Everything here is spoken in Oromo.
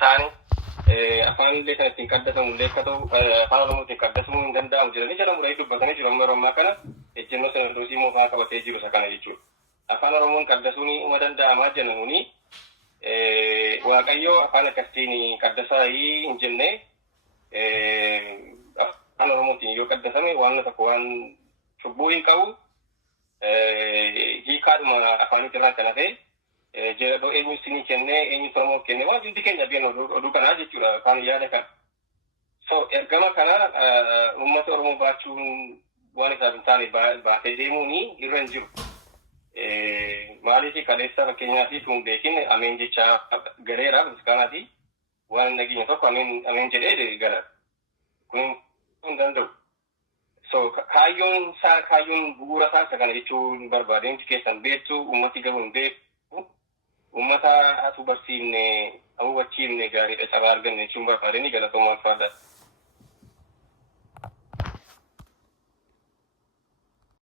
taane afaan illee kan ittiin qaddasamu illee akka ta'u afaan Oromoo ittiin qaddasamuu hin danda'amu jedhanii jedhamudha dubbatanii jiru amma ammaa kana ejjennoo Sinodoosii immoo fa'aa qabatee jiru isa kana jechuudha. Afaan Oromoon qaddasuun uma danda'amaa jennuuni Waaqayyo afaan akkasiin qaddasaa hin jenne afaan Oromootiin yoo qaddasame waan tokko waan cubbuu hin qabu hiikaadhuma afaanitti irraa kan hafe jedhu eenyu isinii kennee eenyu Oromoof kenne waan hundi keenya beeknu oduu kanaa jechuudha kan yaada kana. So ergama kana uummata Oromoo baachuun waan isaaf hin taane baatee deemuuni irra hin jiru. Maaliif kaleessa fakkeenyaaf tun beekin ameen jecha galeera kanaati waan nageenya tokko ameen jedhee gara kun hin danda'u. So kaayyoon bu'uura isaa kana jechuun barbaadeen keessan beektu uummati garuu hin beeku uummata atu barsiifne hubachiifne gaariidha carraa arganne jechuun barbaadeen galatoomaa faadha.